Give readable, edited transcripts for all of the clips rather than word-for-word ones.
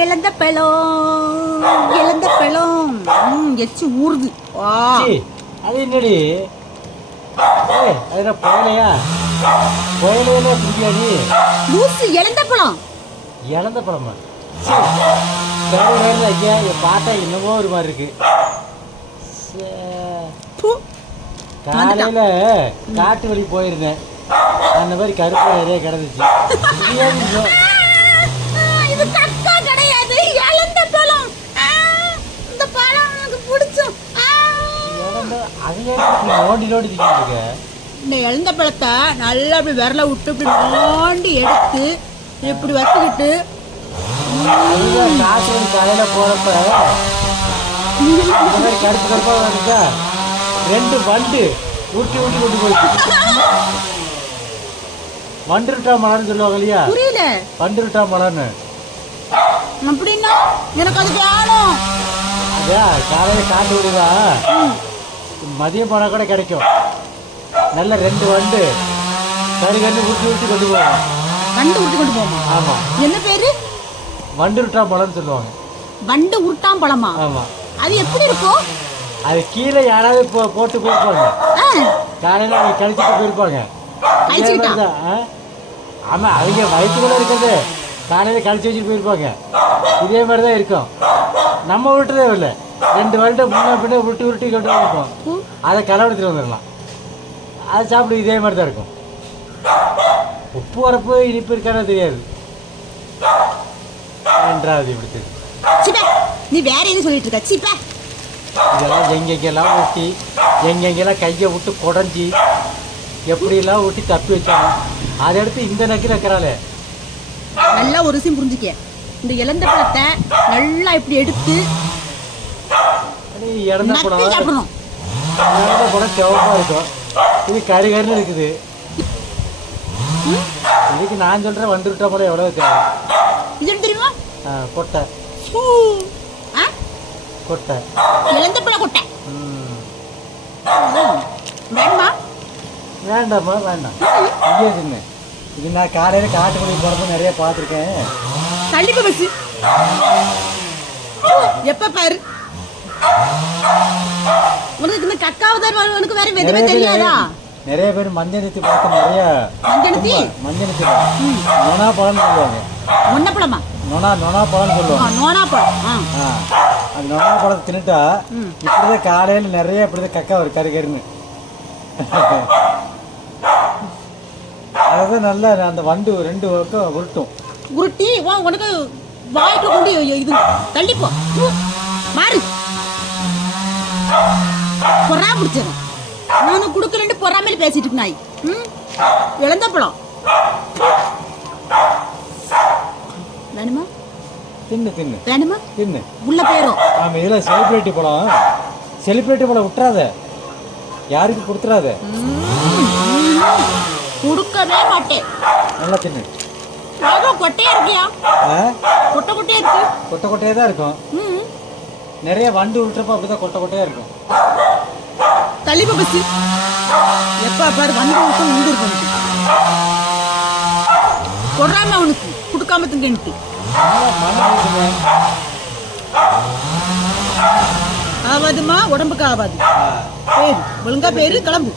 இழந்த பழம் இழந்த பழம் எச்சு ஊறுது. வா அது என்னடி அது புயலையா புயலையில பிடிக்காடி லூசு. இழந்த பழம் இழந்த பழமா? ஐயா பார்த்தா என்னமோ ஒரு மாதிரி இருக்கு. காலையில காட்டு வழி போயிருந்தேன், அந்த மாதிரி கருப்பு நிறைய கிடந்துச்சு. இது கக்கா கிடையாது, இழந்த பழம். இந்த பழம் எனக்கு பிடிச்சோம். நோண்டி நோண்டி திங்க. இந்த இழந்த பழத்தை நல்லா அப்படி விரல விட்டு இப்படி நோண்டி எடுத்து இப்படி வச்சுக்கிட்டு காசு வந்து காலையில போறப்ப இந்த மாதிரி கருப்பு கருப்பா வந்துச்சா, 2 வண்டு ஊட்டி ஊட்டி கொண்டு போயிடுச்சு. வண்டுருட்டா மலர்னு சொல்லுவாங்க இல்லையா? புரியல. வண்டுருட்டா மலர்னு அப்படின்னா எனக்கு அது வேணும். அதா காலையில காட்டு விடுதா, மதியம் போனா கூட கிடைக்கும். நல்ல 2 வண்டு கரு கரு ஊட்டி ஊட்டி கொண்டு போவாங்க. வண்டு ஊட்டி கொண்டு போவோமா? ஆமா. என்ன பேரு? வண்டுருட்டா மலர்னு சொல்லுவாங்க. வண்டு உருட்டாம் பழமா? ஆமா. அது எப்படி இருக்கும்? அது கீழே யாராவது போட்டு போயிருப்பாங்க, காலையில அவங்க கழிச்சுட்டு போயிருப்பாங்க. ஆமா, அவங்க வயிற்றுக்குள்ள இருக்கிறது காலையில கழிச்சு வச்சுட்டு போயிருப்பாங்க. இதே மாதிரி தான் இருக்கும். நம்ம விட்டுறதே இல்லை, 2 வருடம் முன்ன பின்ன உருட்டி உருட்டி கொண்டு இருப்போம். அதை கலவரத்தில் வந்துடலாம். அதை சாப்பிட இதே மாதிரி தான் இருக்கும். உப்பு வரப்பு இனிப்பு இருக்கானு தெரியாது. என்றாவது இப்படி நீ வேற எதுவும் சொல்லிட்டு இருக்க? சீப்பா இதெல்லாம் எங்கெங்கெல்லாம் ஊட்டி எங்கெங்கெல்லாம் கையை விட்டு குடஞ்சி எப்படியெல்லாம் ஊட்டி தப்பி வச்சாங்க. அதை எடுத்து இந்த நக்கி நக்கிறாளே. நல்லா ஒரு விஷயம் புரிஞ்சுக்க. இந்த இழந்த பழத்தை நல்லா இப்படி எடுத்து இறந்த படம் இறந்த படம் சிவப்பா இருக்கும். இது கரு கருன்னு இருக்குது. இதுக்கு நான் சொல்றேன் வந்துருட்டா படம் எவ்வளவு தேவை. இது தெரியுமா? கொட்டை கொட்டை இழந்த பழ கொட்டை. வேண்டாமா? வேண்டாமா? வேண்டாம். ஐயா தின்னு. இது நான் காலையில் காட்டு மணி போகிறப்ப நிறைய பார்த்துருக்கேன். கண்டிப்பா பஸ் எப்ப பாரு உனக்கு இந்த கக்காவதார் உனக்கு வேற எதுவுமே தெரியாதா? நிறைய பேர் மஞ்சள் நித்தி பார்த்து நிறைய மஞ்சள் நித்தி நொனா பழம்னு சொல்லுவாங்க. நொன்ன பழமா? நொனா பழம்னு சொல்லுவாங்க. நொனா பழம். அந்த நொனா பழத்தை தின்னுட்டா இப்படிதான் காலையில் நிறைய இப்படிதான் கக்கா வரும் கரு கருன்னு. அதான் நல்லா அந்த வண்டு 2 பக்கம் உருட்டும். உருட்டி உனக்கு வாய்க்கு கொண்டு இது தள்ளிப்போ மாறு. பொறா பிடிச்சிடும். நான் கொடுக்கலன்ட்டு பொறாமையில பேசிட்டு இருக்கு நாய். இழந்த பழம் வேணுமா? தின்னு தின்னு வேணுமா? தின்னு உள்ள பேரும். ஆமாம், இதெல்லாம் செலிப்ரிட்டி பழம். செலிப்ரிட்டி பழம் விட்டுறாத, யாருக்கு கொடுத்துறாத. கொடுக்கவே மாட்டேன். நல்லா தின்னு. கொட்டையா இருக்கியா? கொட்டை கொட்டையா இருக்கு. கொட்டை கொட்டையா தான் இருக்கும். நிறைய வண்டு விட்டுறப்ப அப்படிதான் கொட்டை கொட்டையா இருக்கும். தள்ளிப்ப பஸ் எப்ப பாரு வண்டு விட்டு உண்டு இருக்கும். பொறாம உனக்கு கொடுக்காம திங்கன்ட்டு ஆவாதுமா, உடம்புக்கு ஆவாது. பேரு ஒழுங்கா பேரு கிளம்பு.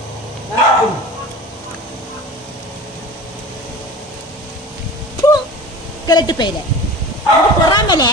கிளட்டு பேர பொறாமல